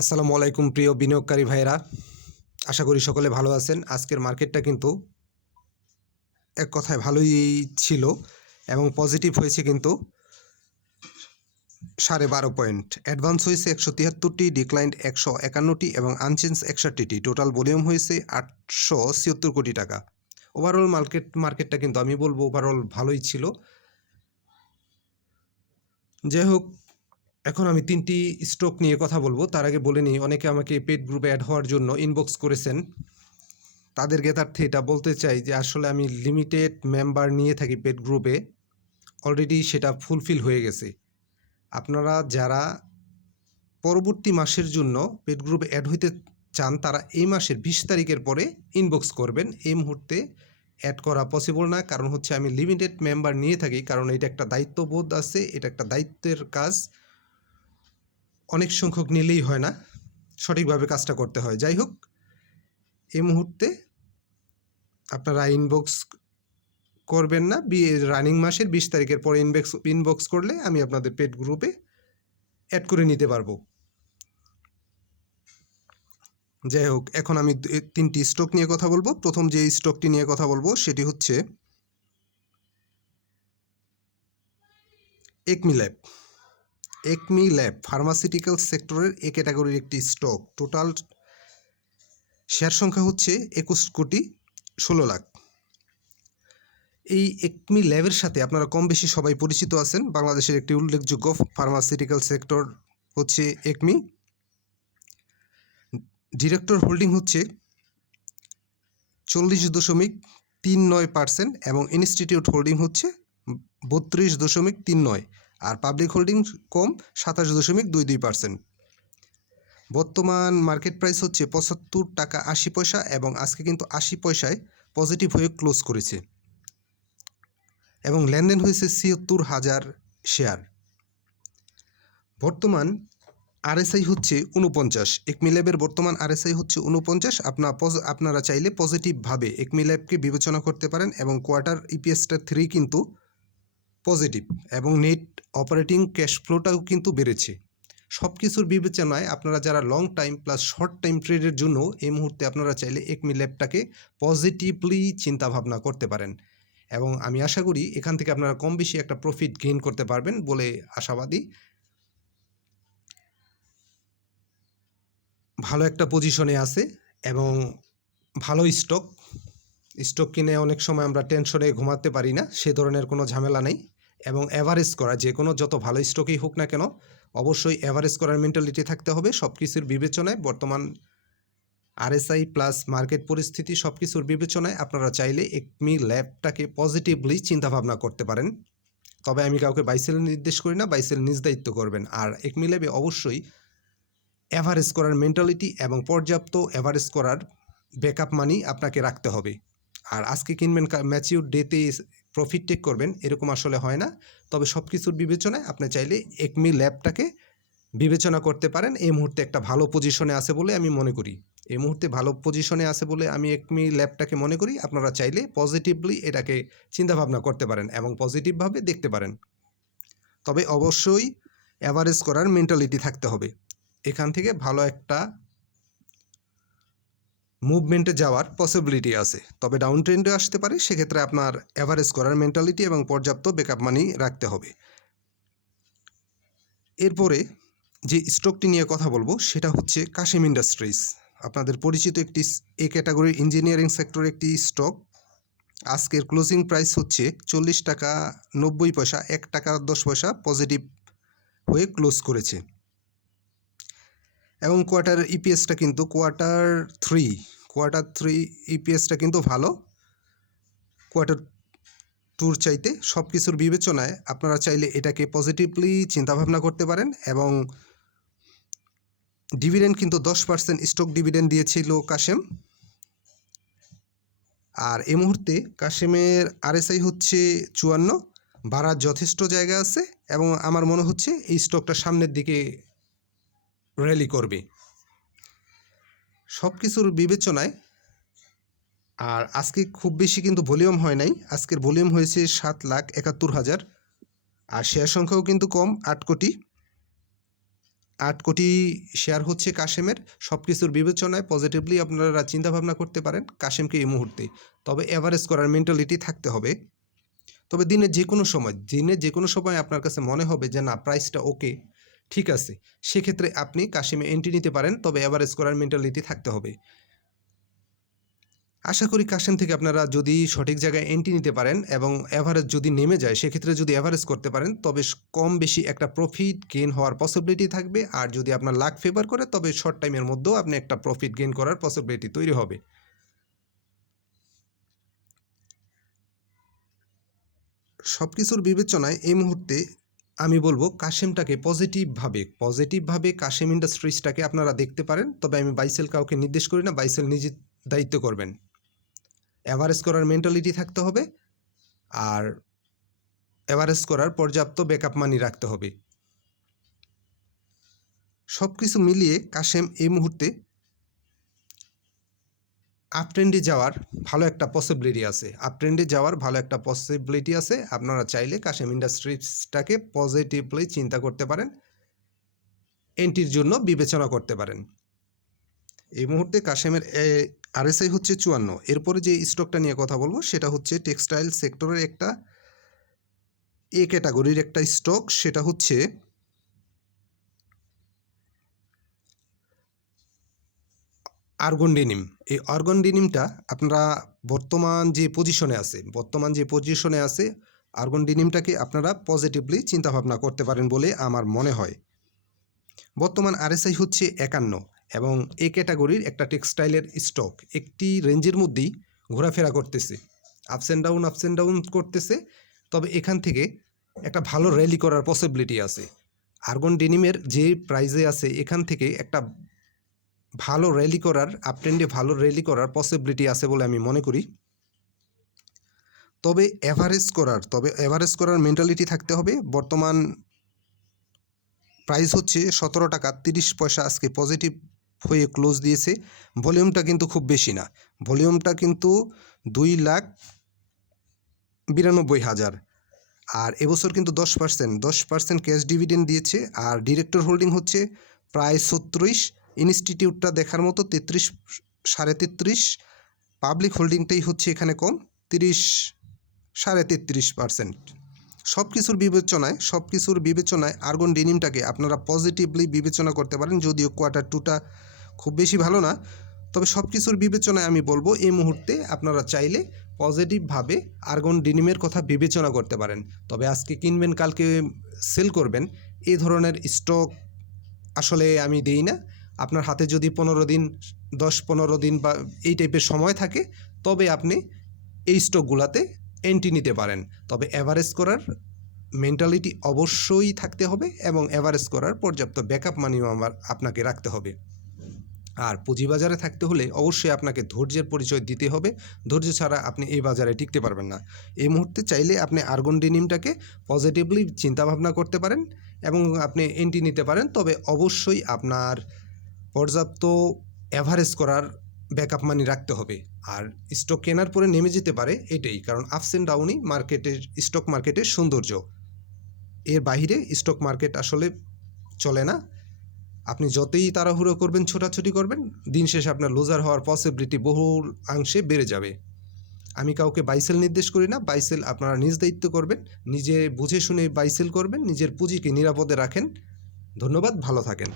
আসসালামু আলাইকুম প্রিয় বিনিয়োগকারী ভাইয়েরা, আশা করি সকলে ভালো আছেন। আজকের মার্কেটটা কিন্তু এক কথায় ভালোই ছিল এবং পজিটিভ হয়েছে কিন্তু 12.5 পয়েন্ট। অ্যাডভান্স হয়েছে 173টি, ডিক্লাইন্ড 151টি এবং আনচেঞ্জ 61টি। টোটাল ভলিউম হয়েছে 876 কোটি টাকা। ওভারঅল মার্কেটটা কিন্তু আমি বলবো ওভারঅল ভালোই ছিল। যাই হোক, এখন আমি 3টি স্টক নিয়ে কথা বলবো। তার আগে বলে নিই, অনেকে আমাকে পেড গ্রুপে অ্যাড হওয়ার জন্য ইনবক্স করেছেন। তাদের জ্ঞাতার্থে এটা বলতে চাই যে আসলে আমি লিমিটেড মেম্বার নিয়ে থাকি পেড গ্রুপে, অলরেডি সেটা ফুলফিল হয়ে গেছে। আপনারা যারা পরবর্তী মাসের জন্য পেড গ্রুপে অ্যাড হইতে চান তারা এই মাসের 20 তারিখের পরে ইনবক্স করবেন। এই মুহূর্তে অ্যাড করা পসিবল না, কারণ হচ্ছে আমি লিমিটেড মেম্বার নিয়ে থাকি, কারণ এটা একটা দায়িত্ববোধ আছে, এটা একটা দায়িত্বের কাজ। অনেক সংখ্যক নিলেই হয় না, সঠিকভাবে কাজটা করতে হয়। যাই হোক, এই মুহূর্তে আপনারা ইনবক্স করবেন না। রানিং মাসের 20 তারিখের পরে ইনবক্স করলে আমি আপনাদের পেড গ্রুপে অ্যাড করে নিতে পারবো। যাই হোক, এখন আমি 3টি স্টক নিয়ে কথা বলবো। প্রথম যে স্টকটি নিয়ে কথা বলবো সেটি হচ্ছে Acme lab. Acme lab pharmaceutical সেক্টরের এ ক্যাটাগরির একটি স্টক। টোটাল শেয়ার সংখ্যা হচ্ছে 21,16,00,000। এই একমি ল্যাবের সাথে আপনারা কম বেশি সবাই পরিচিত আছেন। বাংলাদেশের একটি উল্লেখযোগ্য ফার্মাসিউটিক্যাল সেক্টর হচ্ছে একমি। ডিরেক্টর হোল্ডিং হচ্ছে 40.39% এবং ইনস্টিটিউট হোল্ডিং হচ্ছে 32.39, আর পাবলিক হোল্ডিং কম 27.22%। বর্তমান মার্কেট প্রাইস হচ্ছে 75 টাকা 80 পয়সা এবং আজকে কিন্তু 80 পয়সায় পজিটিভ হয়ে ক্লোজ করেছে এবং লেনদেন হয়েছে 76,000 শেয়ার। বর্তমান আরএসআই হচ্ছে 49। একমি ল্যাবের বর্তমান আরএসআই হচ্ছে 49। আপনারা চাইলে পজিটিভভাবে একমি ল্যাবকে বিবেচনা করতে পারেন এবং কোয়ার্টার ইপিএসটা 3 কিন্তু পজিটিভ এবং নেট অপারেটিং ক্যাশ ফ্লোটাও কিন্তু বেড়েছে। সব কিছুর বিবেচনায় আপনারা যারা long time plus short time ট্রেডের জন্য এই মুহূর্তে আপনারা চাইলে একমি ল্যাবটাকে পজিটিভলি চিন্তাভাবনা করতে পারেন এবং আমি আশা করি এখান থেকে আপনারা কম বেশি একটা প্রফিট গেইন করতে পারবেন বলে আশাবাদী। ভালো একটা পজিশনে আছে এবং ভালো স্টক কিনে অনেক সময় আমরা টেনশনে ঘুমাতে পারি না, সে ধরনের কোনো ঝামেলা নেই। এবং অ্যাভারেজ করা, যে কোনো যত ভালো স্টকই হোক না কেন, অবশ্যই অ্যাভারেজ করার মেন্টালিটি থাকতে হবে। সব কিছুর বিবেচনায়, বর্তমান আরএসআই প্লাস মার্কেট পরিস্থিতি সব কিছুর বিবেচনায় আপনারা চাইলে একমি ল্যাবটাকে পজিটিভলি চিন্তাভাবনা করতে পারেন। তবে আমি কাউকে বাইসেল নির্দেশ করি না, বাইসেল নিজ দায়িত্ব করবেন। আর একমি ল্যাবে অবশ্যই অ্যাভারেজ করার মেন্টালিটি এবং পর্যাপ্ত অ্যাভারেজ করার ব্যাকআপ মানি আপনাকে রাখতে হবে। আর আজকে কিনবেন ম্যাচিউর ডেতে প্রফিট টেক করবেন এরকম আসলে হয় না। তবে সব কিছুর বিবেচনায় আপনি চাইলে একমি ল্যাবটাকে বিবেচনা করতে পারেন। এই মুহূর্তে একটা ভালো পজিশনে আছে বলে আমি মনে করি। এই মুহূর্তে ভালো পজিশনে আছে বলে আমি একমি ল্যাবটাকে মনে করি। আপনারা চাইলে পজিটিভলি এটাকে চিন্তাভাবনা করতে পারেন এবং পজিটিভভাবে দেখতে পারেন। তবে অবশ্যই অ্যাভারেজ করার মেন্টালিটি থাকতে হবে। এখান থেকে ভালো একটা মুভমেন্টে যাওয়ার পসিবিলিটি আছে, তবে ডাউন ট্রেন্ডে আসতে পারে। সেক্ষেত্রে আপনার অ্যাভারেজ করার মেন্টালিটি এবং পর্যাপ্ত ব্যাকআপ মানি রাখতে হবে। এরপরে যে স্টকটি নিয়ে কথা বলবো সেটা হচ্ছে কাশিম ইন্ডাস্ট্রিজ। আপনাদের পরিচিত একটি এ ক্যাটাগরির ইঞ্জিনিয়ারিং সেক্টরের একটি স্টক। আজকের ক্লোজিং প্রাইস হচ্ছে 40 টাকা 90 পয়সা, 1 টাকা 10 পয়সা পজিটিভ হয়ে ক্লোজ করেছে এবং কোয়ার্টার ইপিএসটা কিন্তু কোয়ার্টার থ্রি ইপিএসটা কিন্তু ভালো। কোয়ার্টার টুর চাইতে সব কিছুর বিবেচনায় আপনারা চাইলে এটাকে পজিটিভলি চিন্তাভাবনা করতে পারেন এবং ডিভিডেন্ড কিন্তু 10% স্টক ডিভিডেন্ড দিয়েছিল কাশেম। আর এই মুহূর্তে কাশেমের আরএসআই হচ্ছে 54, বাড়ার যথেষ্ট জায়গা আছে এবং আমার মনে হচ্ছে এই স্টকটা সামনের দিকে র্যালি করবে সব কিছুর বিবেচনায়। আর আজকে খুব বেশি কিন্তু ভলিউম হয় নাই, আজকের ভলিউম হয়েছে 7,71,000 আর শেয়ার সংখ্যাও কিন্তু কম, 8 কোটি। 8 কোটি শেয়ার হচ্ছে কাশেমের। সব কিছুর বিবেচনায় পজিটিভলি আপনারা চিন্তাভাবনা করতে পারেন কাশেমকে এই মুহূর্তে। তবে এভারেজ করার মেন্টালিটি থাকতে হবে। তবে দিনের যে কোনো সময় আপনার কাছে মনে হবে যে না প্রাইসটা ওকে, ঠিক আছে, সেক্ষেত্রে আপনি কাশেমে এন্ট্রি নিতে পারেন, তবে এভারেজ করার মেন্টালিটি থাকতে হবে। আশা করি কাশেম থেকে আপনারা যদি সঠিক জায়গায় এন্ট্রি নিতে পারেন এবং এভারেজ যদি নেমে যায়, সেক্ষেত্রে যদি এভারেজ করতে পারেন তবে কম বেশি একটা প্রফিট গেইন হওয়ার পসিবিলিটি থাকবে। আর যদি আপনার লাক ফেভার করে তবে শর্ট টাইমের মধ্যেও আপনি একটা প্রফিট গেইন করার পসিবিলিটি তৈরি হবে। সব কিছুর বিবেচনায় এই মুহূর্তে আমি বলবো কাশেমটাকে পজিটিভভাবে কাশেম ইন্ডাস্ট্রিজটাকে আপনারা দেখতে পারেন। তবে আমি বাইসেল কাউকে নির্দেশ করি না, বাইসেল নিজে দায়িত্ব করবেন। এভারেজ করার মেন্টালিটি থাকতে হবে আর এভারেজ করার পর্যাপ্ত ব্যাকআপ মানি রাখতে হবে। সব কিছু মিলিয়ে কাশেম এই মুহূর্তে আপট্রেন্ডে যাওয়ার ভালো একটা পসিবিলিটি আছে। আপনারা চাইলে কাশেম ইন্ডাস্ট্রিজটাকে পজিটিভলি চিন্তা করতে পারেন, এন্ট্রির জন্য বিবেচনা করতে পারেন। এই মুহূর্তে কাশেমের আরএসআই হচ্ছে 54। এরপরে যে স্টকটা নিয়ে কথা বলবো সেটা হচ্ছে টেক্সটাইল সেক্টরের একটা এ ক্যাটাগরির একটা স্টক, সেটা হচ্ছে আর্গন ডেনিম। এই আর্গন ডেনিমটা আপনারা বর্তমান যে পজিশনে আছে আর্গন ডেনিমটাকে আপনারা পজিটিভলি চিন্তাভাবনা করতে পারেন বলে আমার মনে হয়। বর্তমান আরএসআই হচ্ছে 51 এবং এই ক্যাটাগরির একটা টেক্সটাইলের স্টক একটি রেঞ্জের মধ্যেই ঘোরাফেরা করতেছে, আপস অ্যান্ড ডাউন করতেছে। তবে এখান থেকে একটা ভালো র্যালি করার পসিবিলিটি আছে। আর্গন ডেনিমের যে প্রাইজে আছে এখান থেকে একটা ভালো র্যালি করার, আপট্রেন্ডে ভালো র্যালি করার পসিবিলিটি আছে বলে আমি মনে করি। তবে এভারেজ করার মেন্টালিটি থাকতে হবে। বর্তমান প্রাইস হচ্ছে 17 টাকা 30 পয়সা, আজকে পজিটিভ হয়ে ক্লোজ দিয়েছে। ভলিউমটা কিন্তু খুব বেশি না, ভলিউমটা কিন্তু 2,92,000। আর এবছর কিন্তু 10% ক্যাশ ডিভিডেন্ড দিয়েছে। আর ডিরেক্টর হোল্ডিং হচ্ছে প্রায় 36, ইনস্টিটিউটটা দেখার মতো 33 পাবলিক হোল্ডিংটাই হচ্ছে এখানে কম, 33.5%। সব কিছুর বিবেচনায় আর্গন ডেনিমটাকে আপনারা পজিটিভলি বিবেচনা করতে পারেন, যদিও Q2টা খুব বেশি ভালো না। তবে সব কিছুর বিবেচনায় আমি বলবো এই মুহূর্তে আপনারা চাইলে পজিটিভভাবে আর্গন ডেনিমের কথা বিবেচনা করতে পারেন। তবে আজকে কিনবেন কালকে সেল করবেন এই ধরনের স্টক আসলে আমি দেই না। আপনার হাতে যদি 10-15 দিন বা এই টাইপের সময় থাকে তবে আপনি এই স্টকগুলোতে এন্ট্রি নিতে পারেন। তবে এভারেজ করার মেন্টালিটি অবশ্যই থাকতে হবে এবং এভারেজ করার পর্যাপ্ত ব্যাকআপ মানিও আপনাকে রাখতে হবে। আর পুঁজিবাজারে থাকতে হলে অবশ্যই আপনাকে ধৈর্যের পরিচয় দিতে হবে। ধৈর্য ছাড়া আপনি এই বাজারে টিকতে পারবেন না। এই মুহূর্তে চাইলে আপনি আর্গন ডেনিমটাকে পজিটিভলি চিন্তাভাবনা করতে পারেন এবং আপনি এন্ট্রি নিতে পারেন। তবে অবশ্যই আপনার পর্যাপ্ত এভারেজ করার ব্যাকআপ মানি রাখতে হবে। আর স্টক কেনার পরে নেমে যেতে পারে, এটাই কারণ আপস অ্যান্ড ডাউনই স্টক মার্কেটের সৌন্দর্য। এর বাইরে স্টক মার্কেট আসলে চলে না। আপনি যতই তাড়াহুড়ো করবেন, ছোটাছুটি করবেন, দিন শেষে আপনার লুজার হওয়ার পসিবিলিটি বহুল অংশে বেড়ে যাবে। আমি কাউকে বাইসেল নির্দেশ করি না, বাইসেল আপনারা নিজ দায়িত্ব করবেন, নিজে বুঝে শুনে বাইসেল করবেন, নিজের পুঁজিকে নিরাপদে রাখেন। ধন্যবাদ, ভালো থাকেন।